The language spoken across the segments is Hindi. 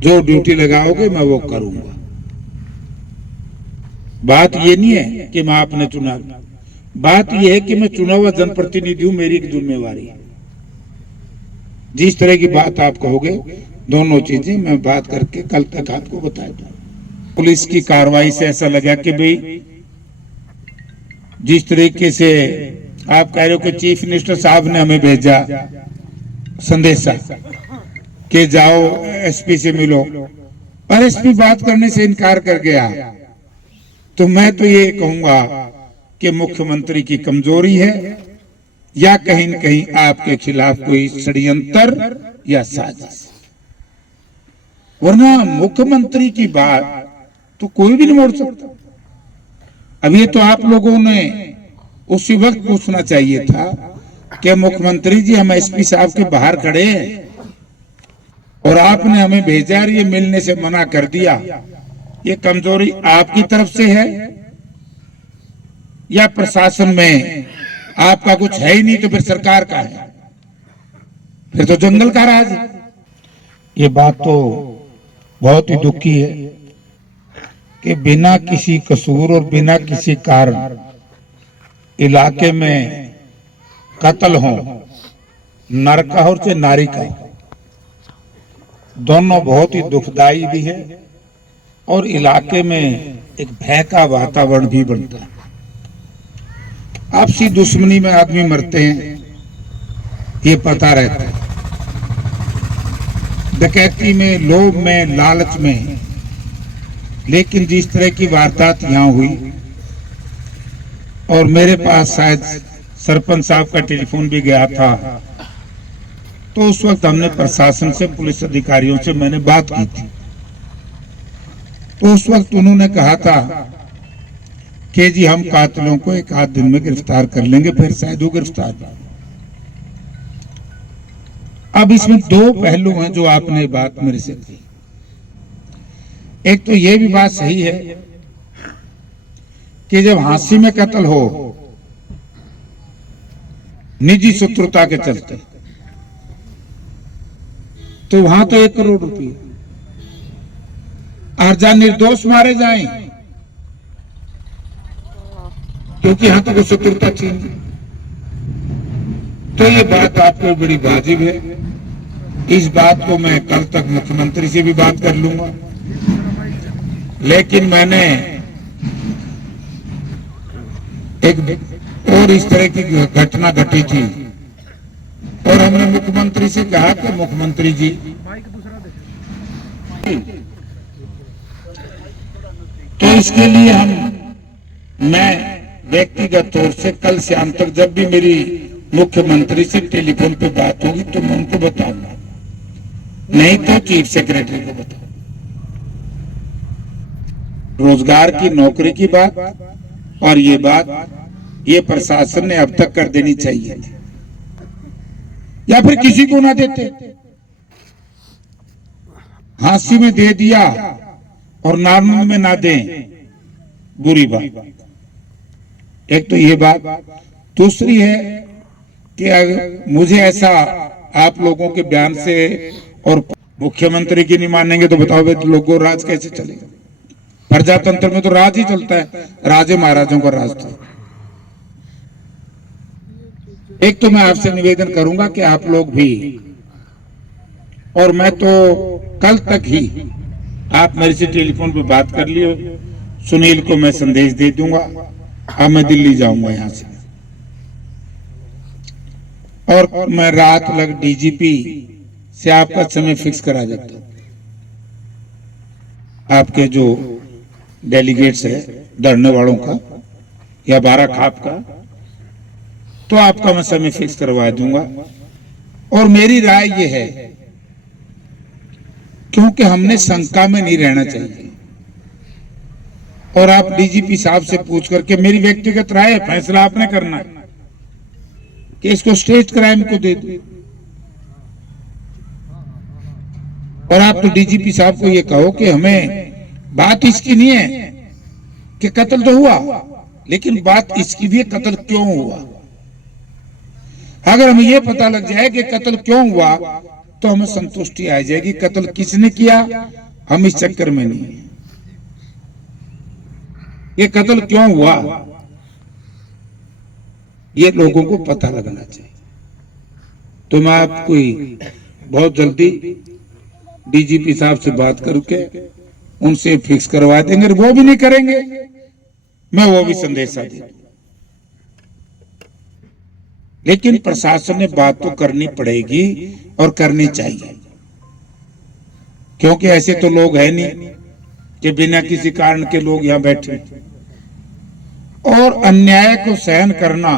जो ड्यूटी लगाओगे मैं वो करूंगा। बात ये नहीं है कि मैं आपने चुना, बात ये है कि मैं चुना हुआ जनप्रतिनिधि हूं, मेरी एक जिम्मेवारी है। जिस तरह की बात आप कहोगे दोनों चीजें मैं बात करके कल तक आपको बता दूं। पुलिस की कार्रवाई से ऐसा लगा कि भाई जिस तरीके से आप कह रहे हो कि चीफ मिनिस्टर साहब ने हमें भेजा संदेशा कि जाओ एसपी से मिलो, और एसपी बात करने से इनकार कर गया, तो मैं तो ये कहूंगा कि मुख्यमंत्री की कमजोरी है या कहीं न कहीं आपके खिलाफ कोई षड्यंत्र या साजिश। वरना मुख्यमंत्री की बात तो कोई भी नहीं मोड़ सकता। अब ये तो आप लोगों ने उसी वक्त पूछना चाहिए था कि मुख्यमंत्री जी हम एसपी साहब के बाहर खड़े हैं और आपने हमें भेजा और ये मिलने से मना कर दिया, ये कमजोरी आपकी तरफ से है या प्रशासन में आपका कुछ है ही नहीं, तो फिर सरकार का है, फिर तो जंगल का राज है। ये बात तो बहुत ही दुख की है कि बिना किसी कसूर और बिना किसी कारण इलाके में कत्ल हो, नर का हो चाहे नारी का हो, दोनों बहुत ही दुखदाई भी है और इलाके में एक भय का वातावरण भी बनता है। आपसी दुश्मनी में आदमी मरते हैं ये पता रहता है, डकैती में, लोभ में, लालच में, लेकिन जिस तरह की वारदात यहां हुई और मेरे पास शायद सरपंच साहब का टेलीफोन भी गया था, तो उस वक्त हमने प्रशासन से, पुलिस अधिकारियों से मैंने बात की थी, तो उस वक्त उन्होंने कहा था कि जी हम कातिलों को एक आध दिन में गिरफ्तार कर लेंगे, फिर शायद वो गिरफ्तार। अब इसमें दो पहलू हैं जो आपने बात मेरे से की। एक तो ये भी बात सही है कि जब हांसी में कत्ल हो निजी शत्रुता के चलते, तो वहां तो 1 करोड़ रुपये, और जहां निर्दोष मारे जाएं क्योंकि यहां तो वो शत्रुता थी, तो ये बात आपको बड़ी वाजिब है। इस बात को मैं कल तक मुख्यमंत्री से भी बात कर लूंगा, लेकिन मैंने एक और इस तरह की घटना घटी थी और हमने मुख्यमंत्री से कहा कि मुख्यमंत्री जी तो इसके लिए मैं व्यक्तिगत तौर से कल शाम तक जब भी मेरी मुख्यमंत्री से टेलीफोन पे बात होगी तो मैं उनको बताऊंगा, नहीं तो चीफ सेक्रेटरी को बताऊंगा। रोजगार की, नौकरी की बात और ये बात ये प्रशासन ने अब तक कर देनी चाहिए थी, या फिर किसी को ना देते, हांसी में दे दिया और नार्मल में ना दें, बुरी बात। एक तो ये बात, दूसरी है कि अगर मुझे ऐसा आप लोगों के बयान से और मुख्यमंत्री की नहीं मानेंगे तो बताओ भाई लोगों राज कैसे चलेगा? प्रजातंत्र में तो राज ही चलता है, राजे महाराजों का राज था। एक तो मैं आपसे निवेदन करूंगा कि आप लोग भी, और मैं तो कल तक ही आप मेरे से टेलीफोन पे बात कर लियो, सुनील को मैं संदेश दे दूंगा, अब मैं दिल्ली जाऊंगा यहां से, और मैं रात लग डीजीपी से आपका समय फिक्स करा देता हूं। आपके जो डेलीगेट्स है धरने वालों का या 12 खाप का, तो आपका मैं समय फिक्स करवा दूंगा। और मेरी राय ये है क्योंकि हमने शंका में नहीं रहना चाहिए, और आप डीजीपी साहब से पूछ करके, मेरी व्यक्तिगत राय है, फैसला आपने करना है कि इसको स्टेट क्राइम को दे दो, और आप तो डीजीपी साहब को ये कहो कि हमें बात इसकी नहीं है कि कत्ल तो हुआ, लेकिन बात इसकी भी है कत्ल क्यों हुआ। अगर हमें यह पता लग जाए कि कत्ल क्यों हुआ तो हमें संतुष्टि आ जाएगी। कत्ल किसने किया, हम इस चक्कर में नहीं है। ये कत्ल क्यों हुआ, ये लोगों को पता लगना चाहिए। तो मैं आपको बहुत जल्दी डीजीपी साहब से बात करके उनसे फिक्स करवा देंगे। वो भी नहीं करेंगे, मैं वो भी संदेशा दे। लेकिन प्रशासन ने बात तो करनी पड़ेगी और करनी चाहिए, क्योंकि ऐसे तो लोग हैं नहीं कि बिना किसी कारण के लोग यहां बैठे। और अन्याय को सहन करना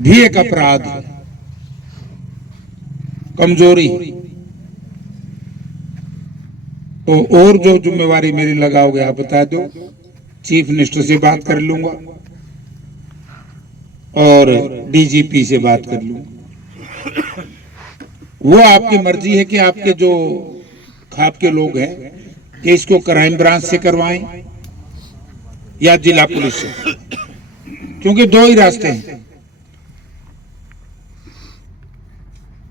भी एक अपराध है, कमजोरी। तो और जो जिम्मेवारी मेरी लगाओगे आप बता दो, चीफ मिनिस्टर से बात कर लूंगा और डीजीपी से बात कर लूंगा। वो आपकी मर्जी है कि आपके जो खाप के लोग हैं कि इसको क्राइम ब्रांच से करवाएं या जिला पुलिस से, क्योंकि दो ही रास्ते हैं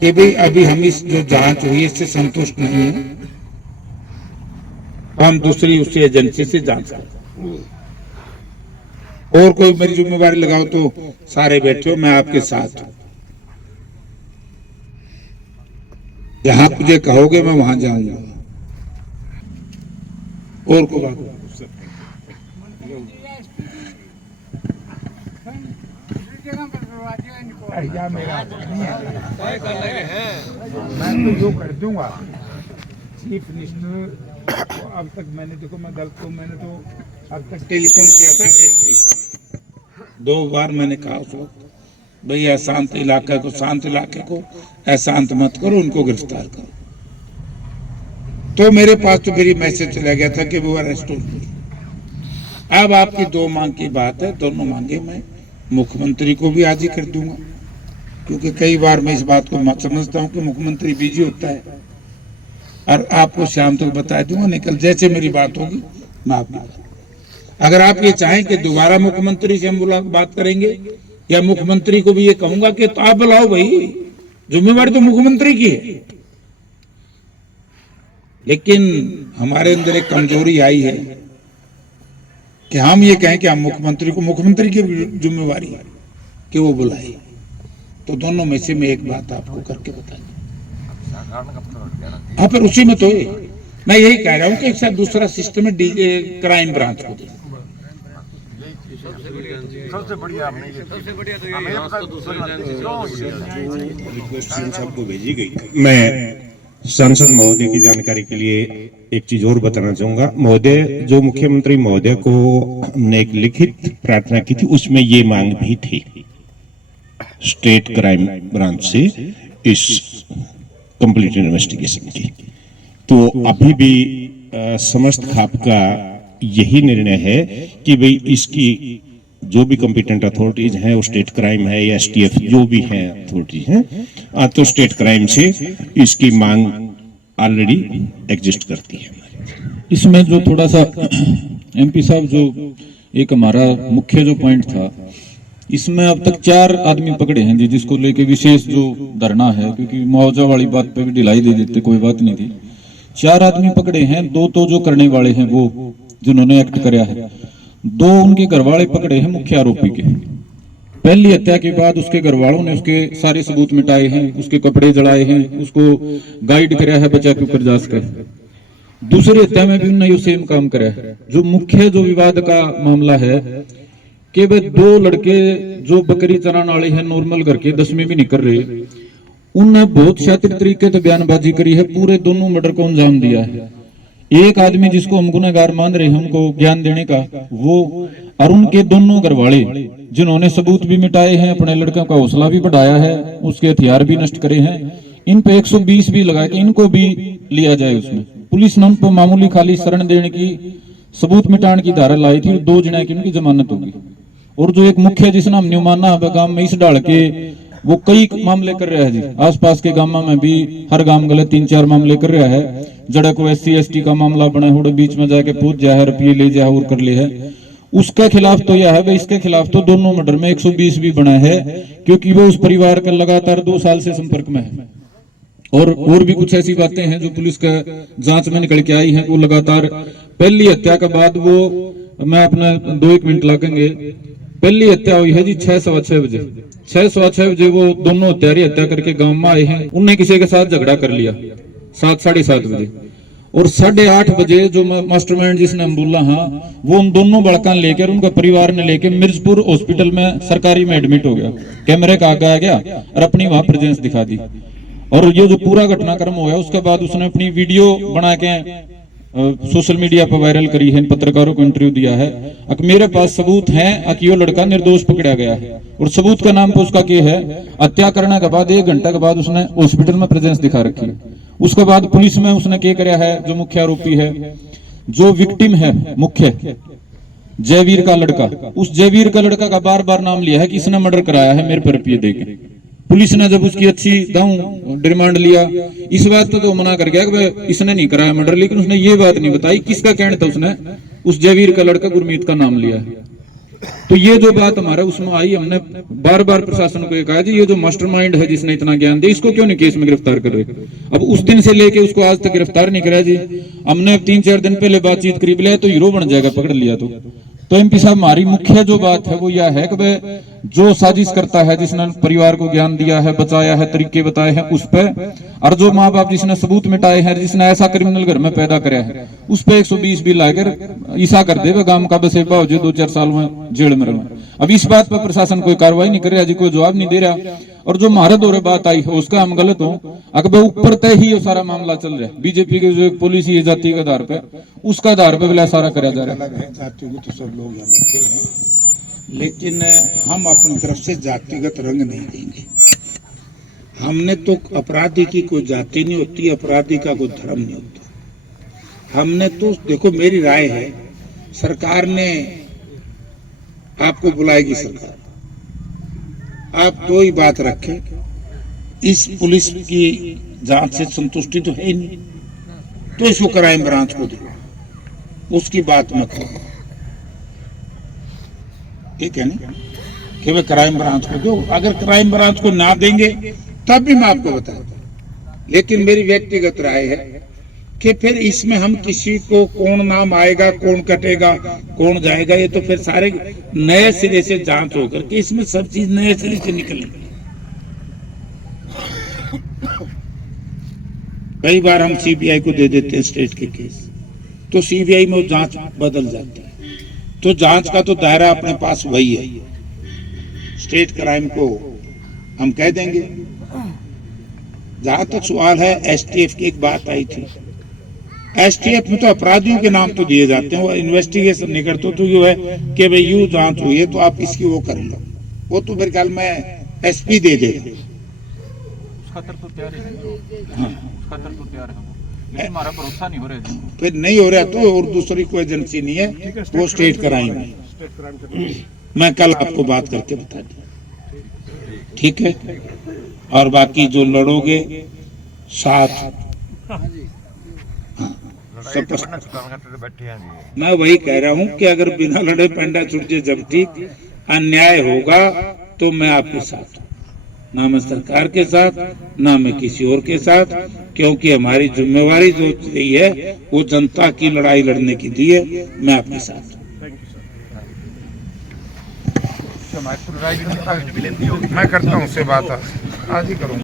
कि भाई अभी हम इस जो जांच हुई इससे संतुष्ट नहीं है, हम दूसरी उसी एजेंसी से जांच करें। और कोई मेरी जिम्मेवारी लगाओ तो सारे बैठे हो, मैं आपके साथ हूं। जहां मुझे कहोगे मैं वहां जाऊंगा। और को बात मैं तो जो कर दूंगा चीफ मिनिस्टर को। अब तक मैंने देखो, मैं गलत हूं, मैंने तो अब तक टेलीफोन किया था एसपी, 2 बार मैंने कहा उस वक्त, भाई अशांत इलाके को अशांत मत करो, उनको गिरफ्तार करो। तो मेरे पास तो मेरी मैसेज चला गया था कि वो अरेस्ट हो गए। अब आपकी 2 मांग की बात है, दोनों मांगे मैं मुख्यमंत्री को भी आज ही कर दूंगा, क्योंकि कई बार मैं इस बात को समझता हूं कि मुख्यमंत्री बिजी होता है, और आपको शाम तक बता दूंगा। निकल जैसे मेरी बात होगी मैं आपको, अगर आप ये चाहें कि दोबारा मुख्यमंत्री से हम बात करेंगे, या मुख्यमंत्री को भी ये कहूंगा कि तो आप बुलाओ भाई, जिम्मेवारी तो मुख्यमंत्री की है। लेकिन हमारे अंदर एक कमजोरी आई है कि हम ये कहें कि हम मुख्यमंत्री की जिम्मेवारी है कि वो बुलाए। तो दोनों में से मैं एक बात आपको करके बता दूं। हाँ, फिर उसी में तो मैं यही कह रहा हूं कि एक साथ दूसरा सिस्टम है क्राइम ब्रांच को दे। सबसे बढ़िया सबको भेजी गई। मैं सांसद महोदय की जानकारी के लिए एक चीज और बताना चाहूंगा। महोदय, जो मुख्यमंत्री महोदय को हमने एक लिखित प्रार्थना की थी, उसमें ये मांग भी थी स्टेट क्राइम ब्रांच से इस कंप्लीट इन्वेस्टिगेशन की। तो अभी भी समस्त खाप का यही निर्णय है कि भाई इसकी जो भी कॉम्पिटेंट अथॉरिटीज हैं, वो स्टेट क्राइम है या एसटीएफ जो भी हैं अथॉरिटी हैं, तो स्टेट क्राइम से इसकी मांग ऑलरेडी एग्जिस्ट करती है। इसमें जो थोड़ा सा एमपी साहब, जो एक हमारा मुख्य जो पॉइंट था, इसमें अब तक 4 आदमी पकड़े हैं जी, जिसको लेके विशेष जो धरना है, क्योंकि मुआवजा वाली बात पे भी ढिलाई दे देते, कोई बात नहीं थी। 4 आदमी पकड़े हैं, 2 तो जो करने वाले हैं वो जिन्होंने एक्ट कराया है, 2 उनके घरवाले पकड़े हैं मुख्य आरोपी के। पहली हत्या के बाद उसके घरवालों ने उसके सारे सबूत मिटाए हैं, उसके कपड़े जलाए हैं, उसको गाइड कराया है बचा के ऊपर जास कर। दूसरी हत्या में भी उन्होंने सेम काम करा है। जो मुख्य जो विवाद का मामला है कि वे 2 लड़के जो बकरी चराने वाले हैं, नॉर्मल घर के, 10वीं भी नहीं कर रहे, उनने बहुत शातिर तरीके से बयानबाजी करी है, पूरे दोनों मर्डर को अंजाम दिया है। एक आदमी जिसको हम गुनहगार मान रहे हैं उनको ज्ञान देने का, वो और उनके दोनों घरवाले जिन्होंने सबूत भी मिटाए हैं, अपने लड़कों का हौसला भी बढ़ाया है, उसके हथियार भी नष्ट करे हैं, इन पे 120 भी लगा के इनको भी लिया जाए। उसमें पुलिस ने उनको मामूली खाली शरण देने की, सबूत मिटाने की धारा लाई थी, 2 जने की उनकी जमानत होगी। और जो एक मुख्य जिसने हमने माना गांव में इस डाल के वो कई मामले कर रहा है जी, आसपास के गांव में भी हर गांव गलत 3-4 मामले कर रहा है। जड़ा को SC ST का मामला बना हो, बीच में जाके पूछ जा है, रुपये ले जा और कर ले है। उसके खिलाफ तो यह है भाई, इसके खिलाफ तो दोनों मर्डर में 120 भी बना है, क्योंकि वो उस परिवार का लगातार 2 साल से संपर्क में है। और भी कुछ ऐसी बातें हैं जो पुलिस का जांच में निकल के आई हैं। वो लगातार पहली हत्या के बाद वो, मैं अपना 2-1 मिनट लगेंगे, पहली हत्या हुई है जी 6:15 बजे। 6:15 बजे वो दोनों हत्यारी हत्या करके गांव में आए हैं। उनने किसी के साथ झगड़ा कर लिया 7-7:30 बजे, और 8:30 बजे जो मास्टरमाइंड जिसने हम बोला, हाँ, वो उन दोनों बड़का लेकर, उनका परिवार ने लेकर मिर्जपुर हॉस्पिटल में सरकारी में एडमिट हो गया। कैमरे का आगे आ गया और अपनी वहां प्रेजेंस दिखा दी। और ये जो पूरा घटनाक्रम हुआ, उसके बाद उसने अपनी वीडियो बना के सोशल मीडिया पर वायरल करी है, पत्रकारों को इंटरव्यू दिया है। मेरे पास सबूत हैं कि वो लड़का निर्दोष पकड़ा गया है, और सबूत का नाम पे उसका क्या है, हत्या करने के बाद 1 घंटा के बाद उसने हॉस्पिटल में प्रेजेंस दिखा रखी है। उसके बाद पुलिस में उसने क्या कराया है, जो मुख्य आरोपी है, जो विक्टिम है मुख्य जयवीर का लड़का, उस जयवीर का लड़का का बार बार नाम लिया है कि इसने मर्डर कराया है मेरे पर रुपये देके। पुलिस ने जब उसकी अच्छी दाऊ डिमांड लिया, इस बात तो मना कर गया कि इसने नहीं कराया मर्डर, लेकिन उसने ये बात नहीं बताई किसका कहना था। उसने उस जयवीर का लड़का गुरमीत का नाम लिया है। तो ये जो बात हमारा उसमें आई, हमने बार बार प्रशासन को ये कहा जी, ये जो मास्टरमाइंड है जिसने इतना ज्ञान दिया, इसको क्यों नहीं केस में गिरफ्तार कर रहे। अब उस दिन से लेके उसको आज तक गिरफ्तार नहीं कराया जी। हमने 3-4 दिन पहले बातचीत करीब लिया तो हीरो बन जाएगा पकड़ लिया तो एमपी साहब, हमारी मुख्य जो बात है वो यह है कि जो साजिश करता है, जिसने परिवार को ज्ञान दिया है, बचाया है, तरीके बताए हैं, उस पे, और जो माँ बाप जिसने सबूत मिटाए हैं, जिसने ऐसा क्रिमिनल घर में पैदा कराया है, उस पे 120 भी लाकर ईसा कर दे गांव का बसेबा हो जाए, 2-4 साल में जेल में रहे। अब इस बात पर प्रशासन कोई कार्रवाई नहीं कर रहा जी, कोई जवाब नहीं दे रहा। और जो हमारे दौरे बात आई है उसका हम गलत हो, अगर ऊपर तय ही ये सारा मामला चल रहा है। बीजेपी की जो पॉलिसी है जाति के आधार पे, उसका आधार पे बिला सारा कराया जा रहा है। जातियों को तो सब लोग यहाँ बैठे हैं, लेकिन हम अपनी तरफ से जातिगत रंग नहीं देंगे। हमने तो, अपराधी की कोई जाति नहीं होती, अपराधी का कोई धर्म नहीं होता। हमने तो देखो, मेरी राय है, सरकार ने आपको बुलाएगी, सरकार आप 2 ही बात रखें, इस पुलिस की जांच से संतुष्टि तो है ही नहीं, तो इसको क्राइम ब्रांच को दो, उसकी बात मत करो, ठीक है ना, कि वे क्राइम ब्रांच को दो। अगर क्राइम ब्रांच को ना देंगे तब भी मैं आपको बताता, लेकिन मेरी व्यक्तिगत राय है कि फिर इसमें हम किसी को कौन नाम आएगा, कौन कटेगा, कौन जाएगा, ये तो फिर सारे नए सिरे से जांच होकर के इसमें सब चीज नए सिरे से निकलेगी। कई बार हम सीबीआई को दे देते हैं स्टेट के केस, तो सीबीआई में वो जांच बदल जाती है, तो जांच का तो दायरा अपने पास वही है, स्टेट क्राइम को हम कह देंगे। जहां तक सवाल है एसटीएफ की, एक बात आई थी, एसटीएफ में तो अपराधियों के नाम तो दिए जाते हैं, वो इन्वेस्टिगेशन नहीं करते, तो ये है कि भाई यूं जांच हुई है तो आप इसकी वो कर लो, वो तो मेरे ख्याल में एसपी दे देगा। हमारा भरोसा नहीं हो रहा है, फिर नहीं हो रहा तो और दूसरी कोई एजेंसी नहीं है, वो स्टेट क्राइम है। मैं कल आपको बात करके बता दूं, ठीक है। और बाकी जो लड़ोगे साथ, मैं वही कह रहा हूं कि अगर बिना लड़े पेंडा छुट जाए जब ठीक, अन्याय होगा तो मैं आपके साथ, ना मैं सरकार के साथ, ना मैं किसी और के साथ, क्योंकि हमारी जिम्मेवारी जो रही है वो जनता की लड़ाई लड़ने की दी है। मैं आपके साथ। मैं करता हूँ उससे बात, आज ही करूँगा।